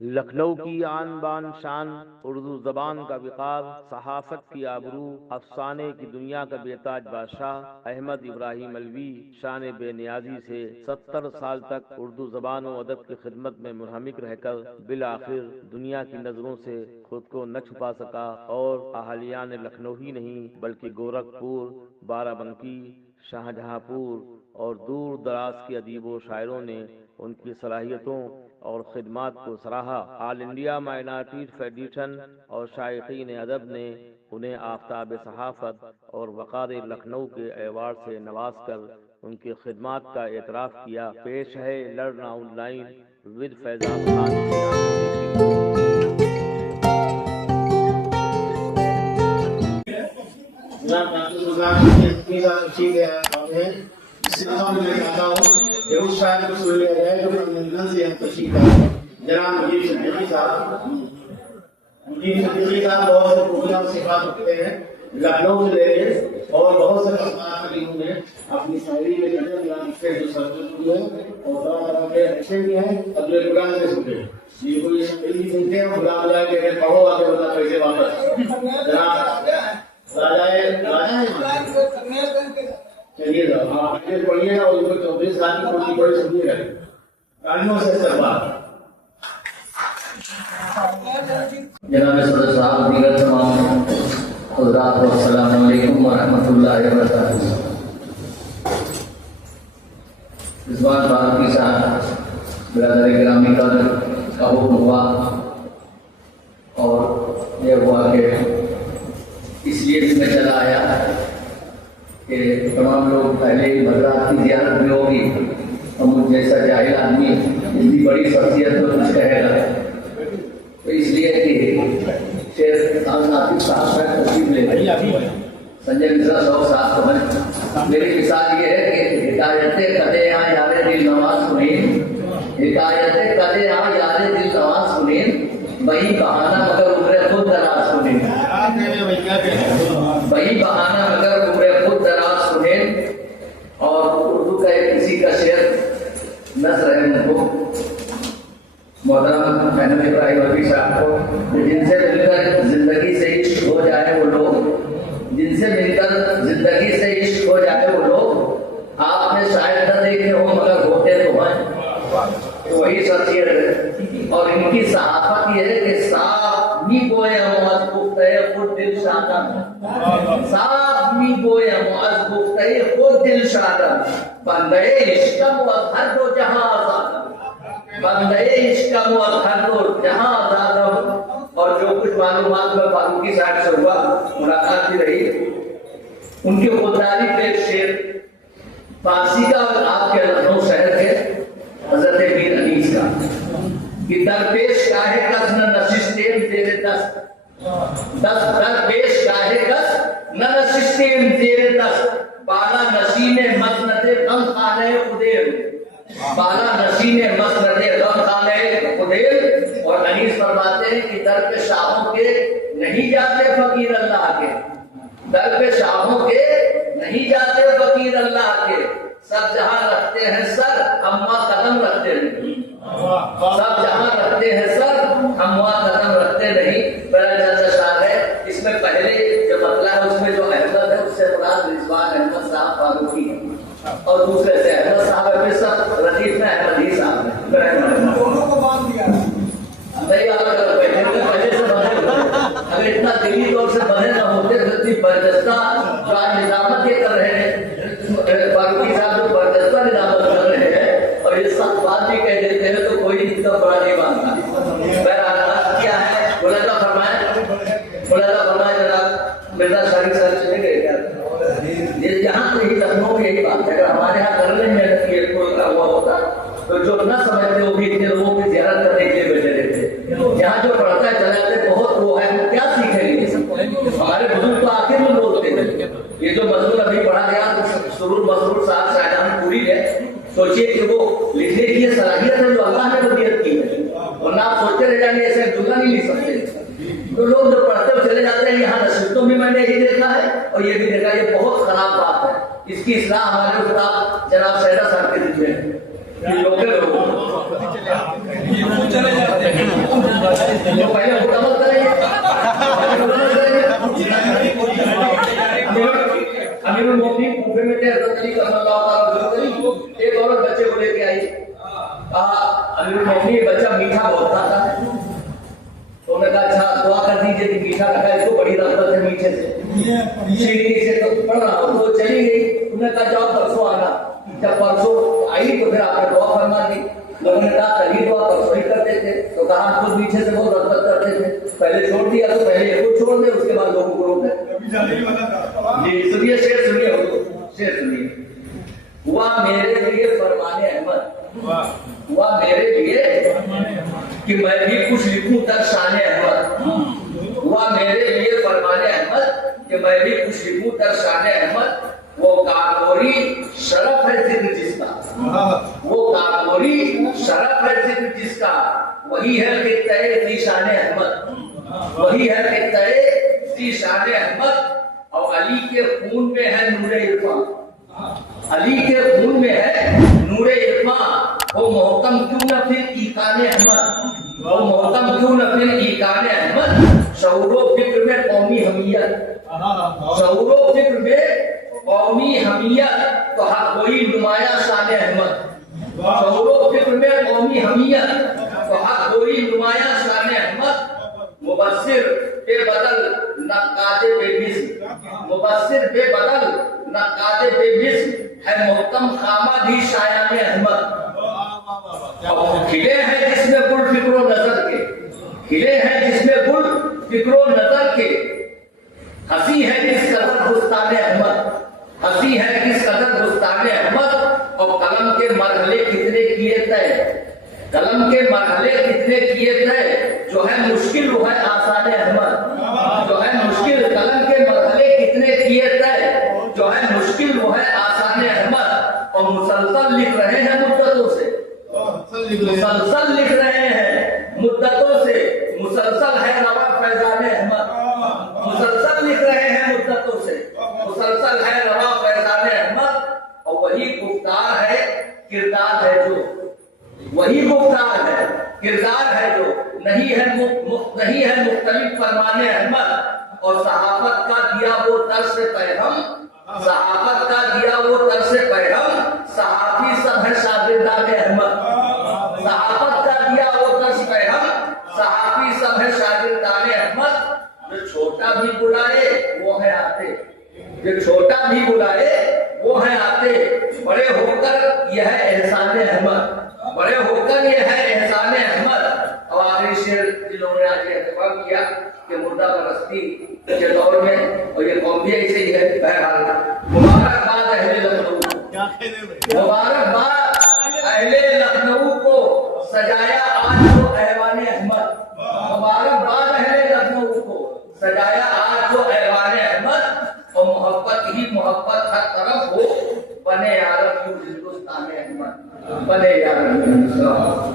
لکھنؤ کی آن بان شان، اردو زبان کا وقار، صحافت کی آبرو، افسانے کی دنیا کا بے تاج بادشاہ احمد ابراہیم علوی شان بے نیازی سے 70 سال تک اردو زبان و ادب کی خدمت میں منہمک رہ کر بالآخر دنیا کی نظروں سے خود کو نہ چھپا سکا، اور اہالیان لکھنؤ ہی نہیں بلکہ گورکھپور، بارہ بنکی، شاہجہاں پور اور دور دراز کے ادیب و شاعروں نے ان کی صلاحیتوں اور خدمات کو سراہا۔ آل انڈیا مائنارٹیز فیڈریشن اور شائقین ادب نے انہیں آفتاب صحافت اور وقار لکھنؤ کے ایوارڈ سے نواز کر ان کی خدمات کا اعتراف کیا۔ پیش ہے لرن آن لائن ود فیضان خان کی جناب مجید صدیقی صاحب بہت سے خوبیاں صفات رکھتے ہیں، لکھنؤ سے لے کے اور بہت سے مقامات میں اپنی شاعری میں جو سرزد ہوئے ہیں اور طرح طرح کے ایسے بھی ہیں اگلے قرآن سے سنتے ہیں، یہ کوئی شاعری سنتے ہیں بلا بلا کے پڑھو آگے بتا کیسے واپس جناب چلیے آپ پڑھیے اور 24 سال کی کوشش بڑی سنیے گا کہانیوں سے استقبال۔ جناب صدر صاحب، دیگر تمام حضرات کو السلام علیکم ورحمۃ اللہ وبرکاتہ۔ اس بار بات کے ساتھ برادر گرامی قدر کا حکم ہوا اور یہ ہوا کہ اس لیے بھی میں چلا آیا کہ تمام لوگ پہلے ہی بھدرات کی زیارت میں ہوگی اور مجھ جیسا جاہل آدمی اتنی بڑی شخصیت میں کچھ کہے گا، تو اس لیے کہ شیخ ناطق صاحب کا ترتیب لے سنجے مشرا صاحب میری مثال یہ ہے کہ حکایتیں کدے ہاں یار دل نواز سنین، حکایتیں کدے ہاں یار دل نواز سنین، وہی بہانہ مگر عمر خود دراز سنین، وہی بہانہ مگر عمر خود دراز سنین۔ اور اردو کا ایک کسی کا شعر نظر ہے ان کو محترم محمد ابراہیم علوی صاحب کو، جن سے مل کر زندگی سے عشق ہو جائے وہ لوگ، جن سے مل کر زندگی سے عشق ہو جائے وہ لوگ، آپ نے شاید نہ دیکھے ہو مگر ہوتے تو ہیں، وہی شخصیت ہے۔ اور ان کی صحافت یہ ہے کہ صاف می گوئے معاذ گفتہ خود دل شادہ، صاف می گوئے معاذ گفتہ خود دل شادہ، بندے عشق و ہر دو جہاں آزاد، بندے عشق و ہر دو جہاں آزاد۔ اور جو کچھ معلومات میں فاروقی صاحب سے ہوا، ملاقات بھی رہی، ان کی خودداری پہ ایک شعر فارسی کا اور آپ کے لکھنؤ شہر کے حضرت میر انیس کا کہ درپیش کاہے کس نہ نشستیم زیر دست، درپیش کاہے کس نہ نشستیم زیر دست، بالا نشین مسند غم خانہ خدیر، بالا نشین مسند غم خانہ خدیر۔ اور انیس فرماتے ہیں کہ در پہ شاہوں کے نہیں جاتے فقیر اللہ کے، در پہ شاہوں کے نہیں جاتے فقیر اللہ کے، سب جہاں رکھتے ہیں سر ہم وہاں قدم رکھتے نہیں، سب جہاں رکھتے ہیں سر ہم وہاں قدم رکھتے نہیں۔ بڑا جلسہ شان ہے، اس میں پہلے جو مطلب ہے اس میں جو احمد ہے اس سے مراد رضوان احمد صاحب فاروقی ہے، اور دوسرے سے احمد صاحب ہے، سب رضیف میں احمد ہی صاحب ہے، دونوں کو باندھ دیا نہیں الگ الگ پہلے سے بنے۔ اگر اتنا دلی طور سے بنے نہ ہوتے تو برجستہ جو آج نظامت یہ کر رہے ہیں، فاروقی صاحب جو برجستہ نظامت کر رہے ہیں اور یہ سب بات بھی کہہ دیتے ہیں تو کوئی اتنا بڑا نہیں مانتا۔ بہرحال کیا ہے ملاحظہ فرمائے جناب مرزا شریف صاحب چلے گئے کیا جہاں سے ہی لکھنؤ میں یہی بات ہے، اگر ہمارے یہاں کرنے میں یہ کوئی ہوا ہوتا تو جو نہ سمجھتے وہ بھی اتنے لوگوں کی زیارت کرنے کے لیے بیٹھے رہتے۔ یہاں جو پڑھتا ہے چلا جاتے بہت وہ ہے، وہ کیا سیکھیں گے؟ ہمارے بزرگ تو آخر میں بولتے تھے، یہ جو مضمون ابھی پڑھا گیا سرور مسرور صاحب شاہجہاں پوری ہے، سوچئے کہ وہ لکھنے کی یہ صلاحیت ہے جو اللہ نے ودیت کی ہے، ورنہ آپ سوچتے رہ جائیں گے ایسے جملہ نہیں لکھ سکتے۔ تو لوگ جو پڑھتے ہوئے چلے جاتے ہیں، یہاں نشستوں میں میں نے یہی دیکھا ہے اور یہ بھی دیکھا، یہ بہت خراب بات ہے۔ اس کی اصلاح ہمارے استاد جناب شہزاد صاحب کے ذمہ ہے، یہ لوگ چلے جاتے ہیں تو پہلے خود عمل کریں گے. امیر المومنین کوفے میں تھے حضرت علی کرم اللہ تعالیٰ عنہ. ایک عورت بچے کو لے کے آئی, کہا امیر المومنین بچہ میٹھا بہت کھاتا ہے. تو انہوں نے کہا اچھا دعا کر دیجیے کہ میٹھا کھاتا ہے, اس کو بڑی رغبت ہے میٹھے سے, چینی سے تو پڑھ رہا ہوں. تو چلی گئی. انہوں نے کہا جاؤ پرسوں آنا. جب پرسوں آئی تو پھر آپ نے دعا فرما دی. لوگوں نے کہا کل ہی دعا پرسوں ہی کرتے تھے. تو کہا خود میٹھے سے بہت رغبت کرتے تھے, پہلے چھوڑ دیا تو پہلے یہ کو چھوڑ دے, اس کے بعد لوگوں کو روک دے. جی سنیے, شعر سنیے, شعر سنیے. ہوا میرے لیے فرمان احمد, ہوا میرے لیے کہ میں بھی کچھ لکھوں تک شان احمد. ہوا میرے لیے فرمان احمد کہ میں بھی کچھ لکھوں تک شان احمد. وہ کاکوری شرف ہے ذکر جس کا, وہ کاکوری شرف ہے ذکر جس کا, وہی ہے کہ تئے ذی شان احمد, وہی ہے کہ تئے ذی شان احمد. اور علی کے خون میں ہے نور عرفان, علی کے خون میں ہے نور عرفان. وہ محکم کیوں نہ پھر ایقان احمد, وہ محکم کیوں نہ پھر ایقان احمد. شعور و فکر میں قومی حمیت, شعور و فکر میں قومی حمیت تو ہر کوئی نمایاں شان احمد. شعور و فکر میں قومی حمیت تو ہر کوئی نمایاں شان احمد. مبصر بے بدل نقاد بے مثل, مبصر بے بدل نقاد بے مثل ہے محکم خامہ بھی شایان احمد. کھلے ہیں جس میں گل فکر و نظر کے, کھلے ہیں جس میں گل فکر و نظر کے. ہنسی ہے کس قدر گستان احمد, ہنسی ہے کس قدر گستان احمد. اور قلم کے مرحلے کتنے کیے طے, قلم کے مرحلے کتنے کیے طے. جو ہے مشکل وہ ہے آسان احمد, جو ہے مشکل قلم کے مرحلے کتنے کیے طے. جو ہے مشکل وہ ہے آسان احمد. اور مسلسل لکھ رہے ہیں مدتوں سے, مسلسل لکھ رہے ہیں مدتوں سے. مسلسل ہے روا فیضان احمد, مسلسل لکھ رہے ہیں مدتوں سے. مسلسل ہے روا فیضان احمد. اور وہی گفتار ہے کردار ہے جو, وہی گفتار ہے کردار ہے جو نہیں ہے نہیں ہے مختلف فرمان احمد. اور صحافت کا دیا وہ طرز پیغام, صحافت کا دیا وہ طرز پیغام. صحافی سب ہے شاگردان احمد, صحافت کا دیا وہ طرز پیغام. صحافی سب ہے شاگردان احمد. جو چھوٹا بھی بلائے وہ ہے آتے, جو چھوٹا بھی بلائے وہ ہے آتے. بڑے ہو کر یہ ہے احسان احمد, بڑے ہو کر یہ ہے احسان احمد. اور آخری شعر جنہوں نے آج اہتمام کیا کہ مردہ پرستی کے دور میں, اور یہ قوم بھی ایسے ہی ہے. بہرحال مبارکباد اہل لکھنؤ, مبارکباد اہل لکھنؤ کو سجایا آج جو ایوان احمد. مبارکباد اہل لکھنؤ کو سجایا آج جو ایوان احمد. اور محبت ہی محبت ہر طرف ہو, بنے یارب کیوں ہندوستان احمد, بنے یارب ہندوستان.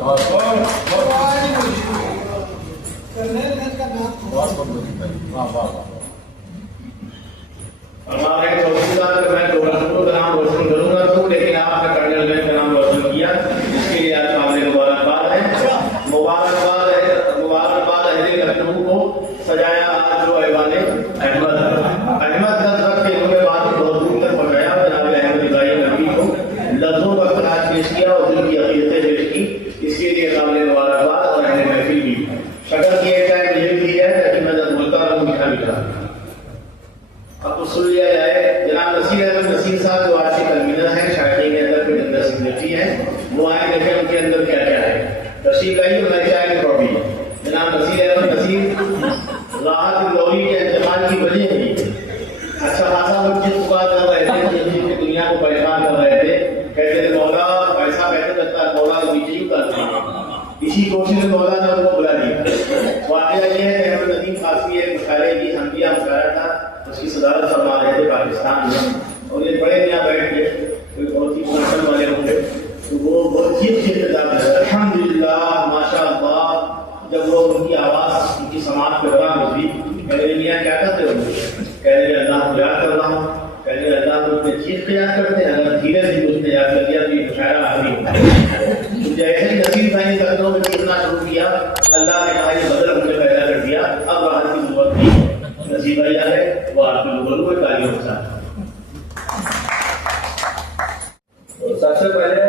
ہمارے چوکیدار میں دو لڑکوں کا نام روشن کروں گا تو, لیکن آپ نے کرنل گنج کا نام روشن کیا, اس کے لیے آپ نے مبارکباد ہے. مبارکباد ہے, مبارکباد اہل لکھنؤ کو سجایا آج جو ایوان احمد. احمد نظرت کے انہوں نے بات بہت دور تک پہنچایا. جناب احمد ابراہیم نبی کو لفظوں کا خلاص پیش کیا اور دل کی عقیدتیں پیش کی, اس کے لیے قابل مبارکباد. اور اہل محفل بھی شکر کیے جائے مجھے بھی ہے, لیکن میں جب بولتا رہوں میٹھا میٹھا اب تو سن لیا جائے. جناب نصیر احمد نصیر صاحب جو عاشق المینہ ہے, شاعری کے اندر پھر اندر سگریٹری ہے, وہ آئے دیکھیں ان کے اندر کیا کیا ہے. تشریف لائی میں چائے کی ٹرافی. جناب نصیر احمد نصیر راحت الدوری کے انتقال کی وجہ بھی اچھا خاصا وقت جس بات کر رہے تھے, کہ دنیا کو پریشان کر رہے تھے. کہتے تھے مولا پیسہ کہتے لگتا ہے, مولا کو نیچے ہی اتارتے ہیں. اسی کوشش میں مولا نے ان کو بلا دیا. واقعہ یہ ہے کہ احمد ندیم خاصی ایک مشاعرے کی ہمدیہ مشاعرہ تھا, اس کی صدارت فرما رہے تھے پاکستان میں. اور یہ بڑے یہاں بیٹھ کے کوئی بہت ہی پوزیشن والے ہوں گے تو وہ بہت ہی اچھی اقتدار ہے. الحمدللہ ماشاء اللہ. جب وہ ان کی آواز ان کی سماعت کے دوران ہوتی, کہنے میاں کیا کرتے ہو, کہنے اللہ کو یاد کر رہا ہوں. کہنے اللہ کو اپنے چیز کو یاد کرتے ہیں, اگر دھیرے سے اس نے یاد کر دیا تو یہ مشاعرہ آخری ہوتا ہے. جیسے ہی نصیب میں نے قدروں میں ٹوٹنا شروع کیا، اللہ نے کہا یہ بدل ہم نے پیدا کر دیا، اب راحت کی ضرورت نہیں ہے، نصیب بھائی آ گئے، وہ آپ کے لوگوں کو تالیوں کے ساتھ۔ سب سے پہلے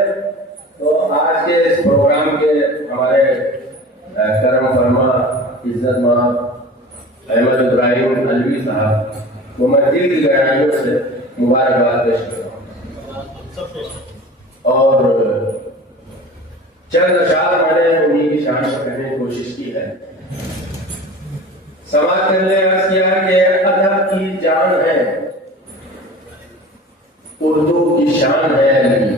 تو آج کے اس پروگرام کے ہمارے کرم فرما عزت مآب احمد ابراہیم علوی صاحب کو میں دل کی گہرائیوں سے مبارکباد پیش کرتا ہوں، اور چند اشعار میں نے انہیں کی شان میں کہنے کی کوشش کی ہے۔ سماعت کرنے عرض کیا کہ ادب کی جان ہے، اردو کی شان ہے علی،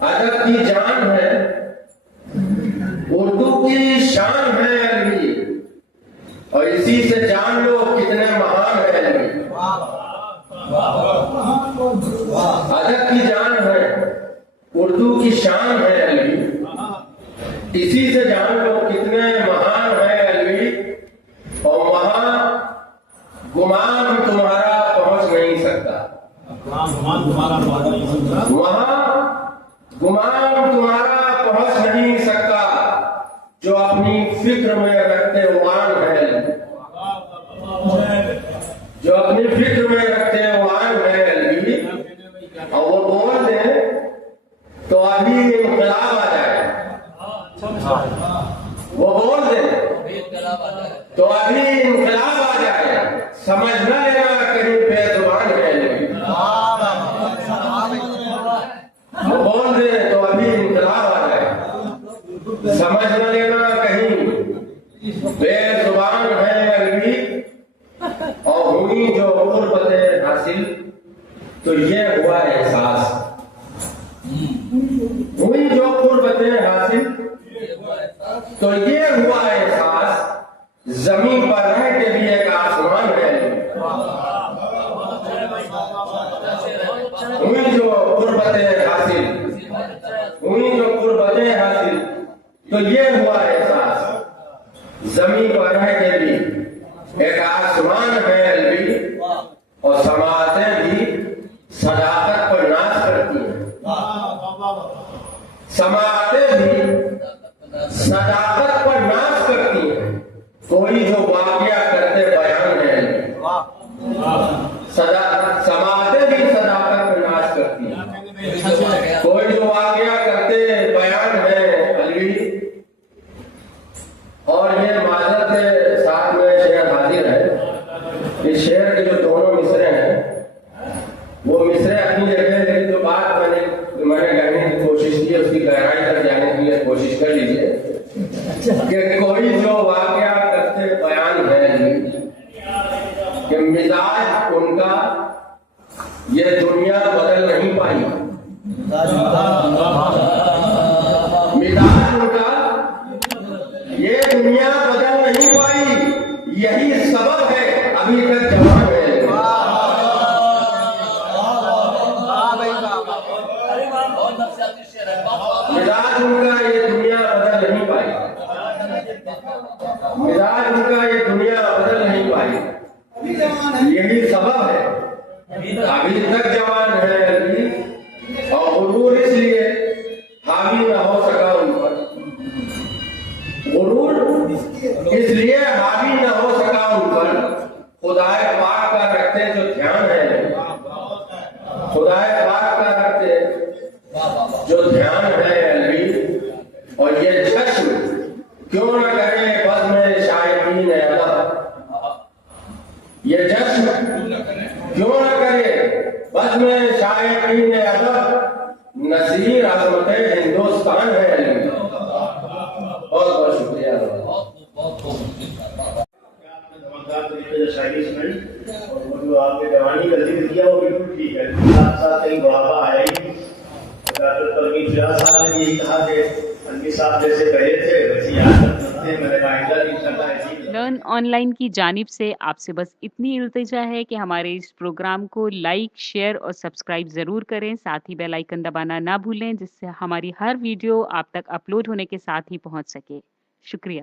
ادب کی جان ہے، اردو کی شان ہے علی، اور اسی سے جان لو کتنے مہان ہے علی۔ ادب کی جان ہے، اردو کی شان ہے علی، اسی سے جان لو کتنے مہان ہے علی، اور وہاں گمان تمہارا پہنچ نہیں سکتا، وہاں گمان تمہارا پہنچ نہیں سکتا، جو اپنی فکر میں رکھتے وان ہے، جو اپنی فکر میں رکھتے وان ہے علی، اور وہ بول دیں تو ابھی انقلاب آ جائے، وہ بول دیں تو ابھی انقلاب آ جائے، سمجھ نہ لینا کہیں بے زبان ہے علی، وہ بول دیں تو ابھی انقلاب آ جائے، سمجھ نہ لینا کہیں بے زبان ہے علی، اور ہوئی جو قربت حاصل تو یہ ہوا احساس، ہوئی جو قربت حاصل تو یہ ہوا احساس، زمین پر رہ کے بھی ایک آسمان ہے، ہوئی جو قربت حاصل، ہوئی جو قربت حاصل تو یہ ہوا احساس، زمین پر رہ کے بھی ایک آسمان ہے علی، اور سماعتیں بھی صداقت پر ناز کرتی ہیں، سماعتیں بھی صداقت پر ناز کرتی ہیں، کوئی جو واقعہ کرتے بیان ہے علی، سماعتیں بھی صداقت پر ناز کرتی ہیں، کوئی جو واقعہ کرتے بیان ہے علی، اور یہ معذرت کے ساتھ میں شعر حاضر ہے، اس شعر کے جو دونوں مصرے ہیں وہ مصرے اپنی جگہ، لیکن جو بات میں نے کہنے کی کوشش کی اس کی گہرائی تک جانے کے لیے کوشش کر لیجیے کہ کوئی جو واقعہ کرتے بیان ہے کہ مزاج ان کا یہ دنیا بدل نہیں پائی، مزاج ان کا یہ دنیا بدل نہیں پائی، یہی سبب ہے ابھی تک جوان ہے، مزاج ان کا یہ دنیا بدل نہیں پائی، مزاج ان کا یہ دنیا بدل نہیں پائی، یہی سبب ہے ابھی تک جوان ہے علی، اور غرور اس لیے حاوی نہ ہو سکا ان پر، غرور اس لیے حاوی نہ ہو سکا ان پر، خدائے پاک کا رکھتے جو دھیان ہے، خدائے پاک کا رکھتے جو دھیان ہے علی، اور یہ جشن کیوں نہ کرے بزم شائقین ادب، یہ جشن کیوں نہ کرے بزم شائقین ادب، نظیر عظمت ہندوستان ہے علی۔ بہت بہت شکریہ۔ زبردار طریقے سے شاعری سنائی، اور وہ جو آپ نے جوانی کا ذکر کیا وہ بالکل ٹھیک ہے، ساتھ ساتھ کئی بڑھاپا آیا ہی۔ ڈاکٹر پروین فیاض صاحب نے بھی یہی کہا کہ انوی صاحب جیسے پہلے تھے ویسے یاد رکھتے ہیں، میں نے کہا آئندہ بھی انشاءاللہ ایسی ہی۔ لرن آن لائن کی جانب سے آپ سے بس اتنی التجا ہے کہ ہمارے اس پروگرام کو لائک، شیئر اور سبسکرائب ضرور کریں، ساتھ ہی بیل آئیکن دبانا نہ بھولیں، جس سے ہماری ہر ویڈیو آپ تک اپلوڈ ہونے کے ساتھ ہی پہنچ سکے۔ شکریہ۔